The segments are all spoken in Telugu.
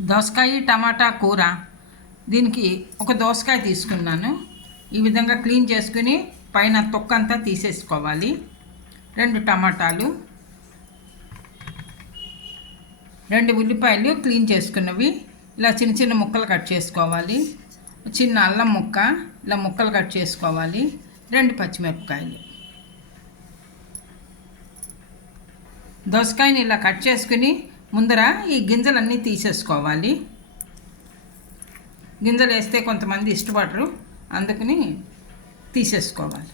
దోసకాయ టమాటా కూర. దీనికి ఒక దోసకాయ తీసుకున్నాను. ఈ విధంగా క్లీన్ చేసుకుని పైన తొక్కంతా తీసేసుకోవాలి. రెండు టమాటాలు. రెండు ఉల్లిపాయలు క్లీన్ చేసుకున్నవి. ఇలా చిన్న చిన్న ముక్కలు కట్ చేసుకోవాలి. చిన్న అల్లం ముక్క ఇలా ముక్కలు కట్ చేసుకోవాలి. రెండు పచ్చిమిరపకాయలు. దోసకాయని ఇలా కట్ చేసుకుని ముందర ఈ గింజలన్నీ తీసేసుకోవాలి. గింజలు వేస్తే కొంతమంది ఇష్టపడరు. అందుకని తీసేసుకోవాలి.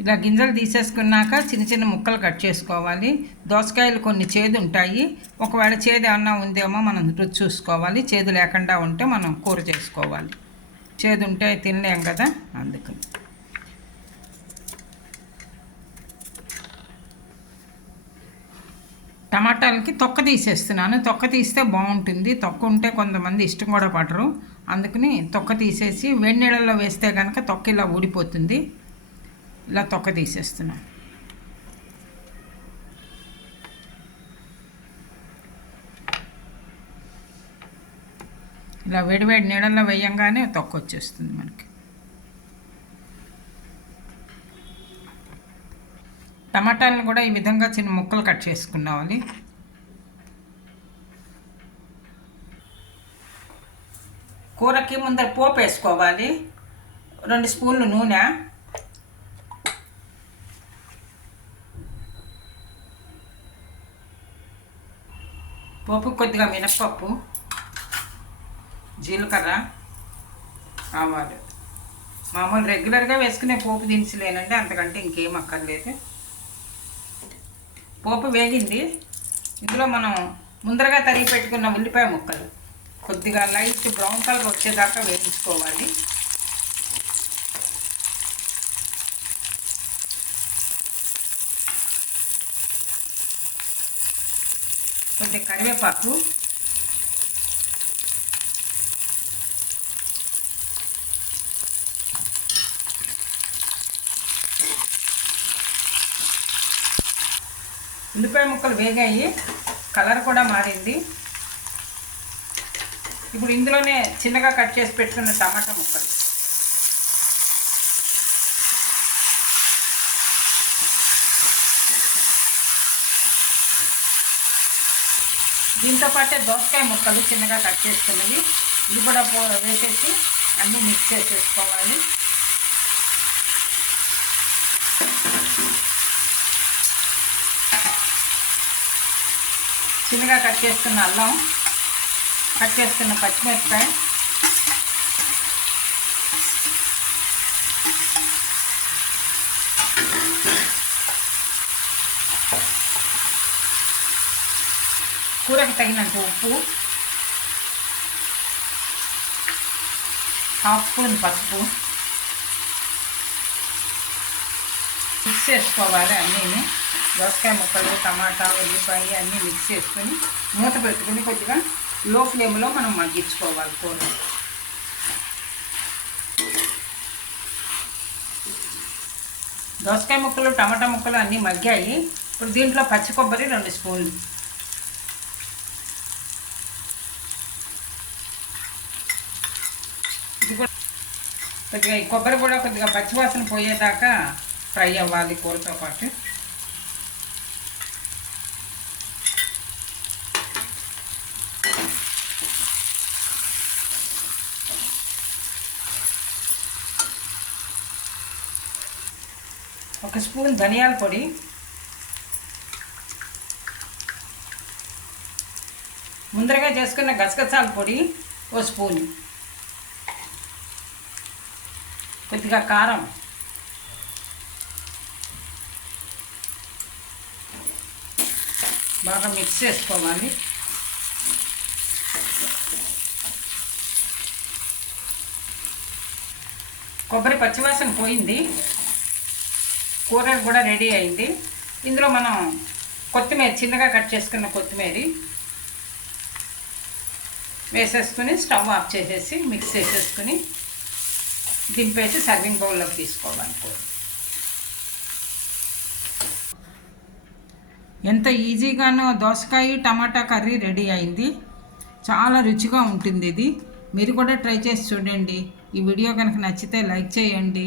ఇలా గింజలు తీసేసుకున్నాక చిన్న చిన్న ముక్కలు కట్ చేసుకోవాలి. దోసకాయలు కొన్ని చేదు ఉంటాయి ఒకవేళ చేదు ఏమన్నా ఉందేమో మనం రుచి చూసుకోవాలి. చేదు లేకుండా ఉంటే మనం కూర చేసుకోవాలి. చేదు ఉంటే తినలేం కదా? అందుకని. టమాటాలకి తొక్క తీసేస్తున్నాను. తొక్క తీస్తే బాగుంటుంది. తొక్క ఉంటే కొంతమంది ఇష్టం కూడా పడరు. అందుకని తొక్క తీసేసి వేడి వేస్తే కనుక తొక్క ఇలా ఊడిపోతుంది. ఇలా తొక్క తీసేస్తున్నాను. ఇలా వేడివేడి నీళ్ళల్లో వేయంగానే తొక్క వచ్చేస్తుంది మనకి. టమాటాలను కూడా ఈ విధంగా చిన్న ముక్కలు కట్ చేసుకున్నావాలి. కూరకి ముందర పోపు వేసుకోవాలి. రెండు స్పూన్లు నూనె. పోపు కొద్దిగా మినప్పప్పు జీలకర్ర ఆవాలు. మామూలు రెగ్యులర్గా వేసుకునే పోపు దినుసులేనండి అంతకంటే ఇంకేం అక్కర్లేదు. పోపు వేగింది. ఇందులో మనం ముందరగా తరిగి పెట్టుకున్న ఉల్లిపాయ ముక్కలు. కొద్దిగా లైట్ బ్రౌన్ కలర్ వచ్చేదాకా వేయించుకోవాలి. కొద్దిగా కరివేపాకు. ఉల్లిపాయ ముక్కలు వేగాయి. కలర్ కూడా మారింది. ఇప్పుడు ఇందులోనే చిన్నగా కట్ చేసి పెట్టుకున్న టమాటా ముక్కలు. దీంతో పాటే దోసకాయ ముక్కలు చిన్నగా కట్ చేసుకున్నవి. ఇది కూడా వేసేసి అన్నీ మిక్స్ చేసేసుకోవాలి. చిన్నగా కట్ చేసుకున్న అల్లం కట్ చేసుకున్న పచ్చిమిరపకాయ. కూరకు తగినంత ఉప్పు హాఫ్ స్పూన్ పసుపు. మిక్స్ చేసుకోవాలి అన్నీ దోసకాయ ముక్కలు టమాటా ఉల్లిపాయ అన్నీ మిక్స్ చేసుకొని మూత పెట్టుకుని కొద్దిగా లో ఫ్లేమ్లో మనం మగ్గించుకోవాలి కూర. దోసకాయ ముక్కలు టమాటా ముక్కలు అన్నీ మగ్గాయి. ఇప్పుడు దీంట్లో పచ్చి కొబ్బరి రెండు స్పూన్లు. ఇది కూడా కొద్దిగా ఈ కొబ్బరి కూడా కొద్దిగా పచ్చివాసన పోయేదాకా ఫ్రై అవ్వాలి కూరతో పాటు. ఒక స్పూన్ ధనియాల పొడి. ముందరగా చేసుకున్న గసగసాల పొడి ఓ స్పూన్. కొద్దిగా కారం. బాగా మిక్స్ చేసుకోవాలి. కొబ్బరి పచ్చివాసన పోయింది. కూర కూడా రెడీ అయింది. ఇందులో మనం కొత్తిమీర చిన్నగా కట్ చేసుకున్న కొత్తిమీర వేసేసుకుని స్టవ్ ఆఫ్ చేసేసి మిక్స్ చేసేసుకుని దింపేసి సర్వింగ్ బౌల్లోకి తీసుకోవాలి ఎంత ఈజీగానో దోసకాయ టమాటా కర్రీ రెడీ అయింది. చాలా రుచిగా ఉంటుంది ఇది. మీరు కూడా ట్రై చేసి చూడండి. ఈ వీడియో కనుక నచ్చితే లైక్ చేయండి.